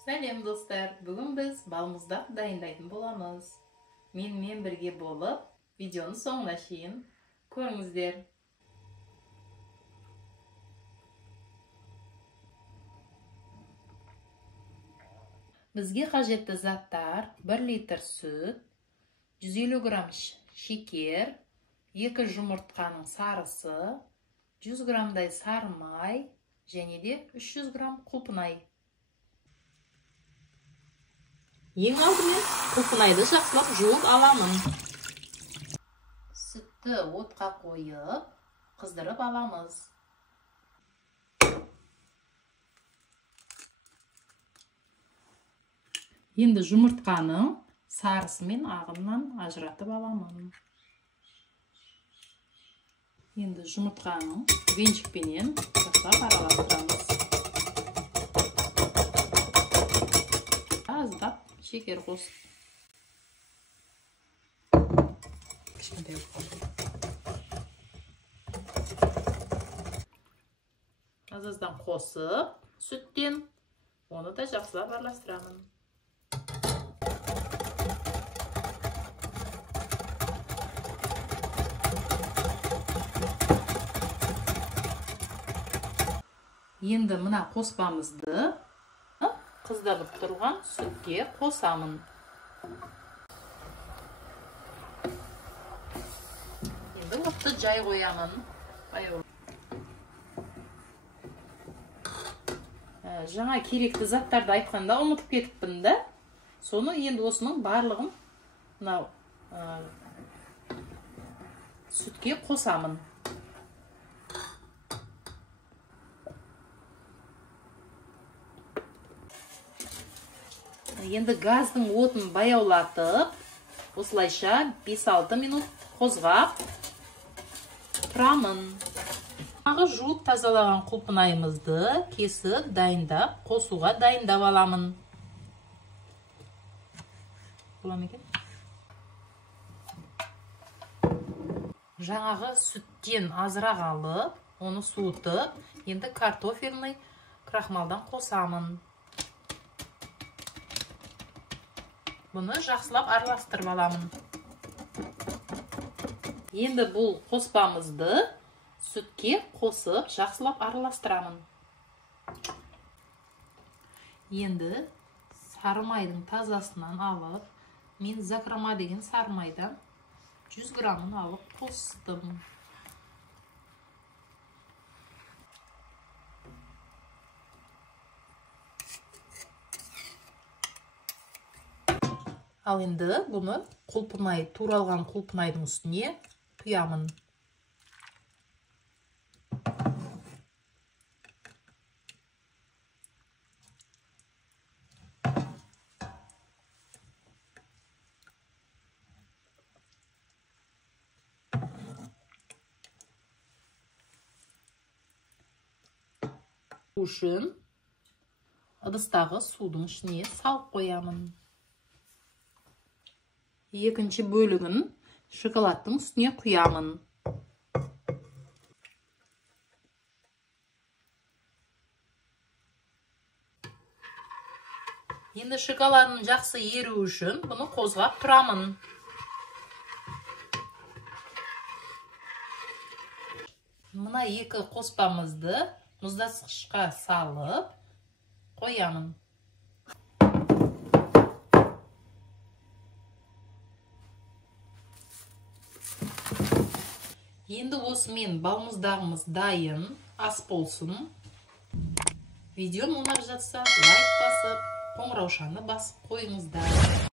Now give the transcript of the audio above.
Сәлем достар, бүгін біз балмұздақ дайындайтын боламыз. Менімен бірге болып, видеоны соңына шейін көріңіздер. Бізге қажетті заттар: 1 литр сүт, 150 грамм шекер, 2 жұмыртқаның сарысы, 100 граммдай сары май және де 300 грамм құлпынай. Ең алдымен құлпынайды жақсылап жуып аламын. Сүтті отқа қойып, қыздырып аламыз. Енді жұмыртқаның сарысы мен ағынан ажыратып аламын. Енді жұмыртқаның венчикпенен жақсылап араластырамыз. Аздап шекер қос. Азаздан қосып, сүттен оны да жақсылап араластырамын. Енді мына қоспамызды қыздырып тұрған сүтке қосамын. Енді отты жай қоямын. Жаңа керекті заттарды айтқанда ұмытып кетіппін да. Соны енді осының барлығын мынау сүтке қосамын. Енді газдың отын баяулатып, осылайша 5-6 минут қозғап тұрамын. Жуып тазалаған құлпынайымызды кесіп дайындап, қосуға дайындап аламын. Жаңағы сүттен азырақ алып, оны суытып, енді картофельный крахмалдан қосамын. Бұны жақсылап араластырып аламын. Енді бұл қоспамызды сүтке қосып, жақсылап араластырамын. Енді сары майдың тазасынан алып, мен закрома деген сары майдан 100 граммын алып қостым. Ал енді бұны туралған құлпынайдың үстіне құямын. Үшін ыдыстағы судың ішіне салып қоямын. Екінші бөлігін шоколадтың үстіне құямын. Енді шоколадың жақсы еру үшін бұны қозғап тұрамын. Мына екі қоспамызды мұздатқышқа салып қоямын. Енді осымен балмұздағымыз дайын, ас болсын. Видео ұнап жатса, лайк басып, қоңыраушаны басып қойыңыздар.